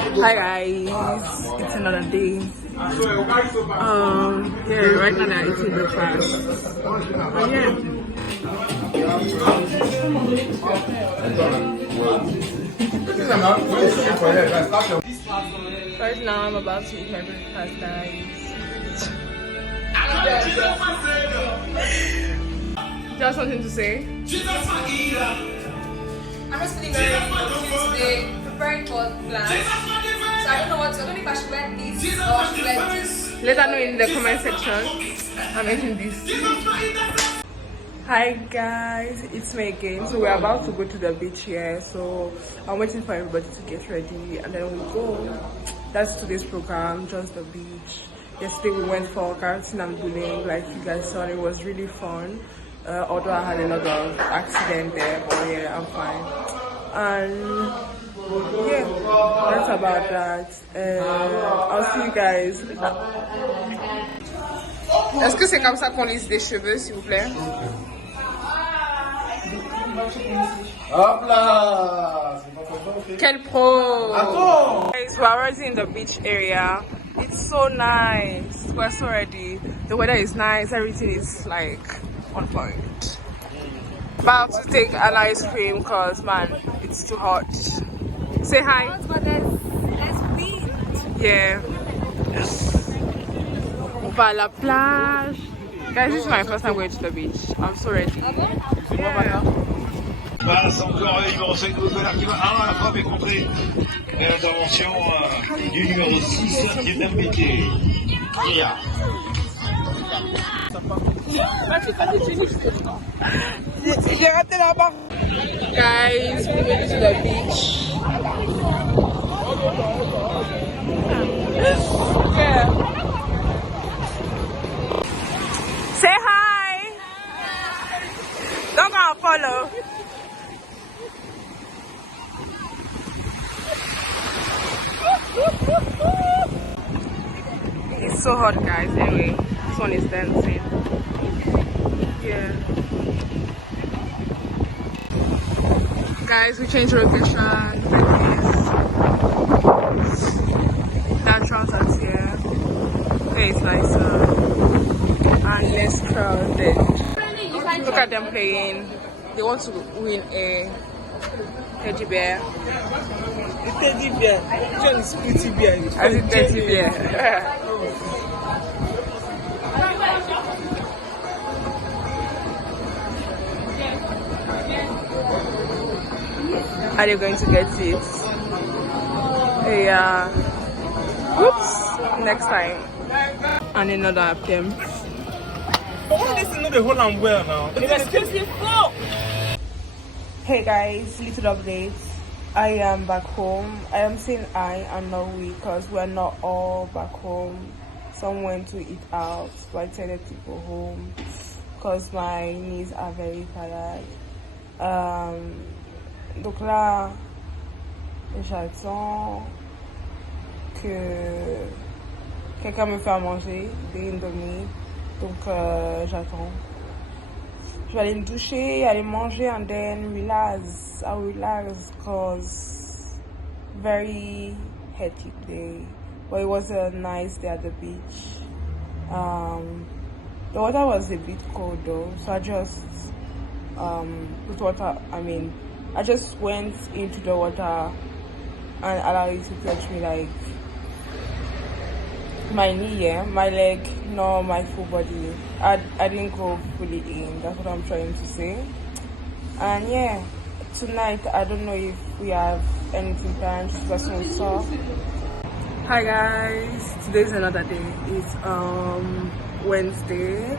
Hi guys, it's another day. Yeah, right now they're eating breakfast. Yeah. Right now I'm about to eat my breakfast, guys. Do you have something to say? I'm just feeling very confused today, preparing for class. So I don't know if I should wear this or I should wear this. Let us know in the comment section. I'm eating this. Hi guys, it's me again. So we're about to go to the beach here. So I'm waiting for everybody to get ready and then we'll go. That's today's program, just the beach. Yesterday we went for karting and bowling, like you guys saw. It was really fun. Although I had a lot of accident there, but yeah, I'm fine. And yeah, that's about that. I'll see you guys. Est-ce que c'est comme ça qu'on lisse des cheveux, s'il vous plaît? Hop là! Quel pro! Guys, we're already in the beach area. It's so nice. We're so ready. The weather is nice. Everything is like on point. About to take an ice cream because man, it's too hot. Say hi. Let's be. Yeah. Over la plage. Guys, this is my first time going to the beach. I'm so ready. Yeah. Passe encore le numéro 5 de Nicolas qui va la frappe est contrée. Et l'intervention du numéro 6 qui est impliqué. Kia. J'ai raté la barre. Guys, we're going to the beach. Yeah. Say hi. Don't go and follow. It's so hot, guys. Anyway, this one is dancing. Yeah. Guys, we changed location. That trousers here. Okay, it's nicer and less crowded. Look at them playing. They want to win a teddy bear. A teddy bear. It's pretty bear. As a teddy bear. Are they going to get it? Yeah. Oops. Next time. And another attempt. But this is not the whole and well now. It's expensive flow. Hey guys, little updates. I am back home. I am saying I and not we because we're not all back home. Some went to eat out, so I tended to go home because my knees are very tired. Donc là, j'attends que quelqu'un me fasse manger des indomies. Donc j'attends. Je vais aller me doucher, aller manger and then relax. I'll relax because very hectic day. But it was a nice day at the beach. The water was a bit cold though, so I just put water. I just went into the water and allowed it to touch me, like my knee, yeah, my leg, no, my full body. I didn't go fully in. That's what I'm trying to say. And yeah, tonight I don't know if we have anything planned. Just want to talk. Hi guys, today's another day. It's Wednesday.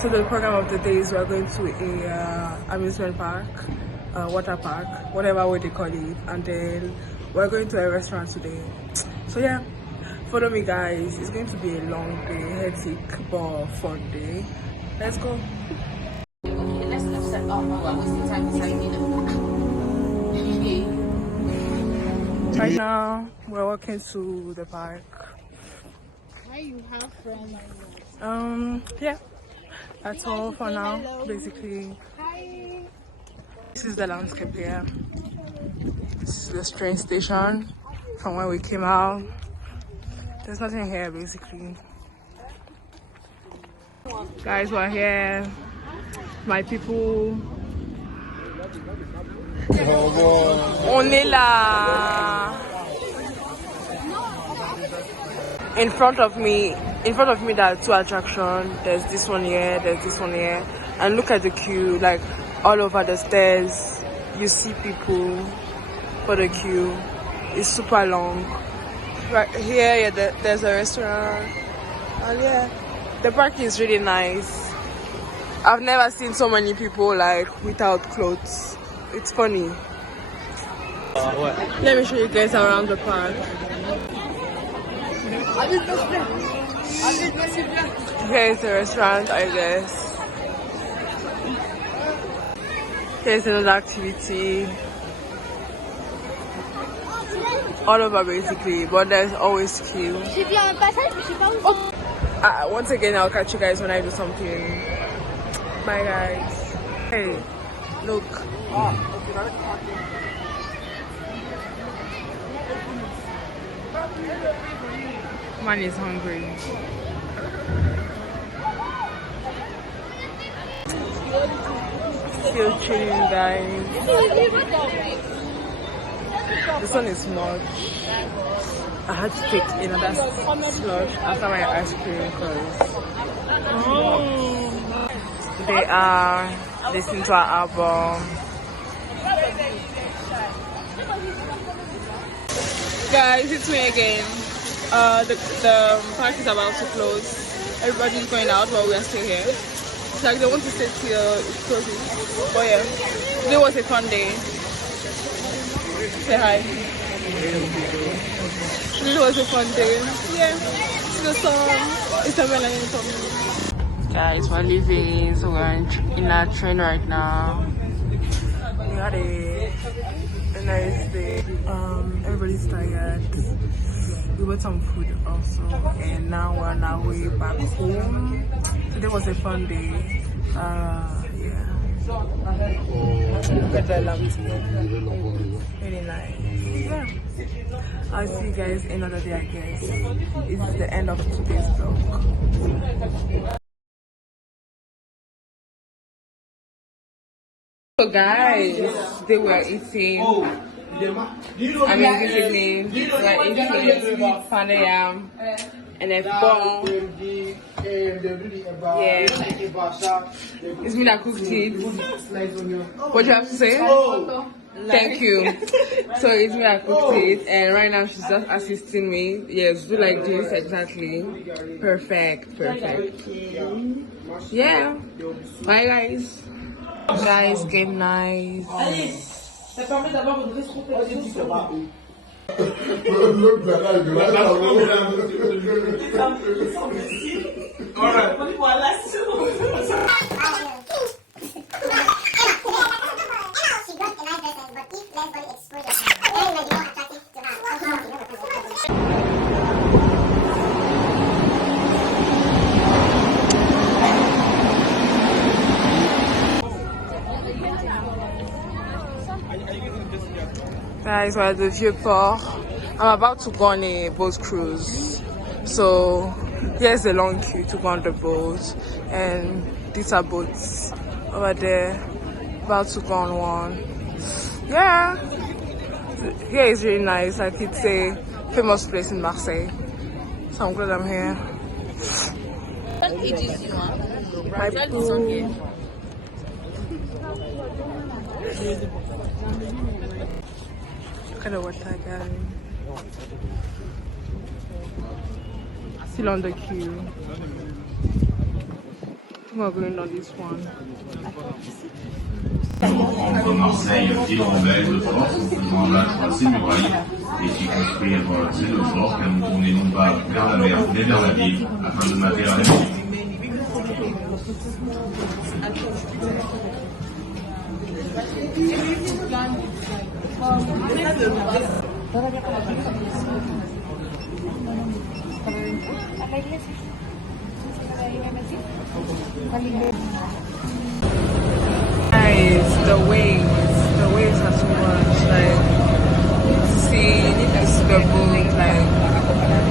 So the program of the day is we're going to a amusement park, water park, whatever way they call it, and then we're going to a restaurant today. So yeah, follow me guys. It's going to be a long day, hectic but fun day. Let's go. Okay, let's set up. We're wasting time beside dinner. Right now we're walking to the park. Hi, you have friends. Yeah, that's all for now. Basically, Hi. this is the landscape here. This is the train station. from where we came out. There's nothing here basically. Guys, we're here. My people. Onela. In front of me there are two attractions. There's this one here, there's this one here. And look at the queue, like all over the stairs. You see people for the queue. It's super long. Right here, there's a restaurant. And yeah, the park is really nice. I've never seen so many people like without clothes. It's funny. Let me show you guys around the park. Here is the restaurant, I guess. Here's another activity. All over basically, but there's always queue. Once again, I'll catch you guys when I do something. Bye guys. Hey, look. Man is hungry. Still chilling, guys. The sun is much. I had to take another slush after my ice cream because they are listening to our album. Guys, it's me again. The park is about to close. Everybody's going out while we are still here. It's like they want to stay till it's closing. But yeah, today was a fun day. Say hi. Today was a fun day. Yeah, it's the sun. It's a melanin for me. Guys, we're leaving, so we're in a train right now. We had a nice day. Everybody's tired. We bought some food also, and now we're on our way back home. Today was a fun day. Yeah. Look at the lamps. Really nice. Yeah. I'll see you guys another day, I guess. This is the end of today's vlog. So guys, they were eating. This evening we're eating pounded yam and a bone. Yeah, it's me that cooked it. What do you have to say? Thank you. So it's me that cooked it, and right now she's just assisting me. Yes, do like this exactly. Perfect. Yeah. Bye guys. Guys, game nice. Ça permet d'avoir une rétrospection. Guys, we're at the Vieux-Port. I'm about to go on a boat cruise. So here's a long queue to go on the boat, and these are boats over there. About to go on one. Yeah, here is really nice. Like, it's a famous place in Marseille. So I'm glad I'm here. My pool. Look at the water, guys. Still on the queue. We're going on this one. Marseille, ville rebelle de force, en faisant un lac assez muraille et qui construire le fort, car nous tournons non pas vers la mer, mais vers la ville, afin de mater la mer. Guys, the waves are too much. Like, see, you need to the boat, like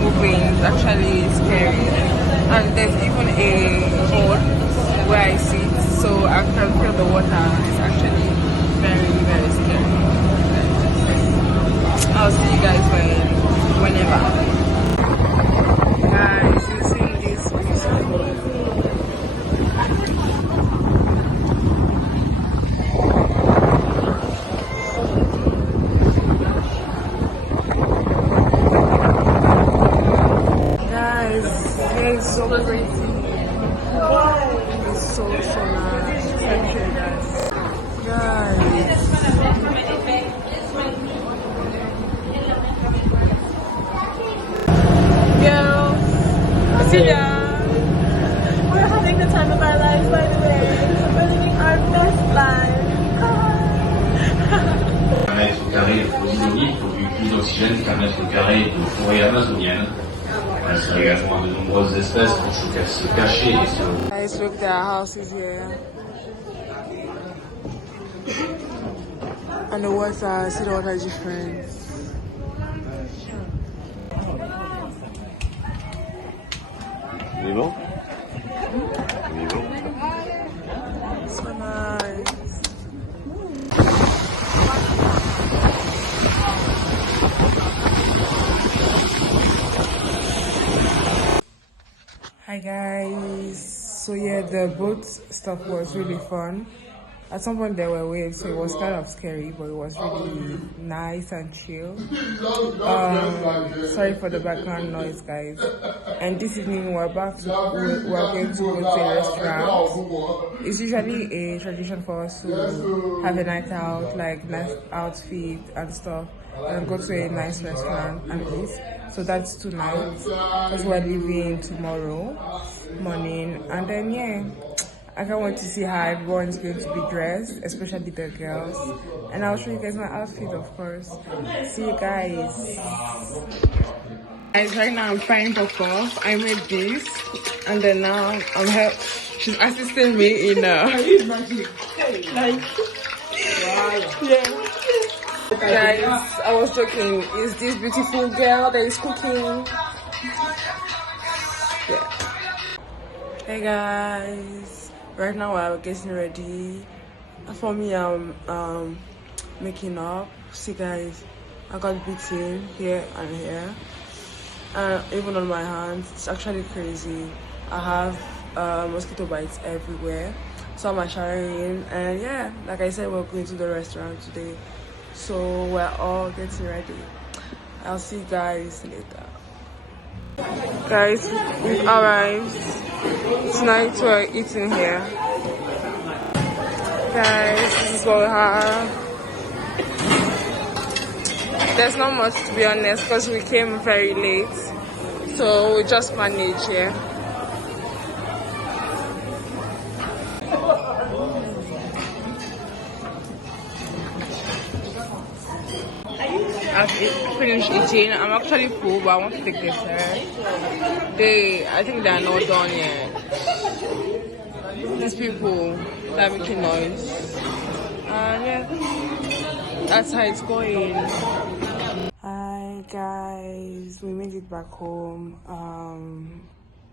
moving, is actually scary. And there's even a boat where I sit, so I can feel the water. It's actually very, very scary. I'll see you guys whenever. Guys, you see this beautiful. Guys, it's so crazy. It's so nice. Thank you guys. Girls, see ya. We're having the time of our lives, by the way. We're living our best life. 1 mètre carré disponible pour du plus d'oxygène qu'un mètre carré de forêt amazonienne. Il reste également de nombreuses espèces pour se cacher et se... Guys, look, there are houses here. And the water, see the water is different. Vivant? Vivant. So nice. Hi guys. So yeah, the boat stuff was really fun. At some point there were waves, so it was kind of scary, but it was really nice and chill. Sorry for the background noise, guys. And this evening we're going to go to a restaurant. It's usually a tradition for us to have a night out, like nice outfit and stuff, and go to a nice restaurant and eat. So that's tonight, because we're leaving tomorrow morning. And then yeah, I can't wait to see how everyone's going to be dressed, especially the girls. And I'll show you guys my outfit, of course. See you guys. Guys, right now I'm frying puff. I made this, and then now she's assisting me in yeah. Guys, I was joking. Is this beautiful girl that is cooking? Yeah. Hey guys, right now we're getting ready. For me, I'm making up. See guys, I got beaten here and here, even on my hands. It's actually crazy. I have mosquito bites everywhere, so I'm showering. And yeah, like I said, we're going to the restaurant today, so we're all getting ready. I'll see you guys later. Guys, we've arrived. Tonight we're eating here. Guys, this is what we have. There's not much, to be honest, because we came very late, so we just managed here. I've finished eating. I'm actually full, but I want to take this here. I think they are not done yet. These people, they're making noise. And yeah, that's how it's going. Hi guys, we made it back home.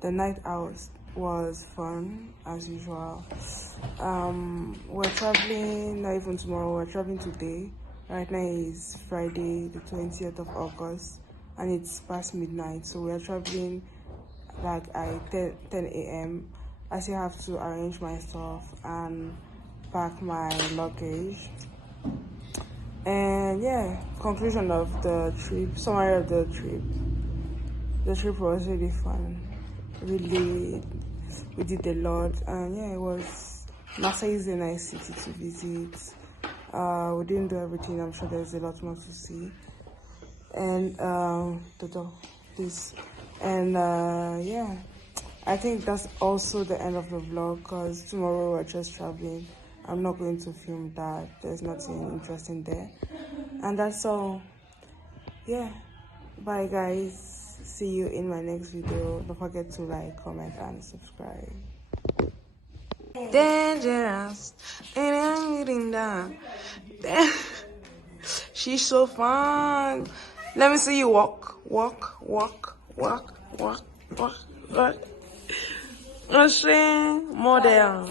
The night out was fun as usual. We're traveling, not even tomorrow, we're traveling today. Right now is Friday the 20th of August and it's past midnight, so we are traveling like at 10 a.m. I still have to arrange my stuff and pack my luggage. And yeah, conclusion of the trip, summary of the trip. The trip was really fun. Really, we did a lot, and yeah, it was. Marseille is a nice city to visit. We didn't do everything. I'm sure there's a lot more to see. And yeah, I think that's also the end of the vlog, because tomorrow we're just traveling. I'm not going to film that. There's nothing interesting there. And that's all. Yeah, bye guys. See you in my next video. Don't forget to like, comment and subscribe. Dangerous, and I'm getting down. She's so fun. Let me see you walk. Walk. Machine model.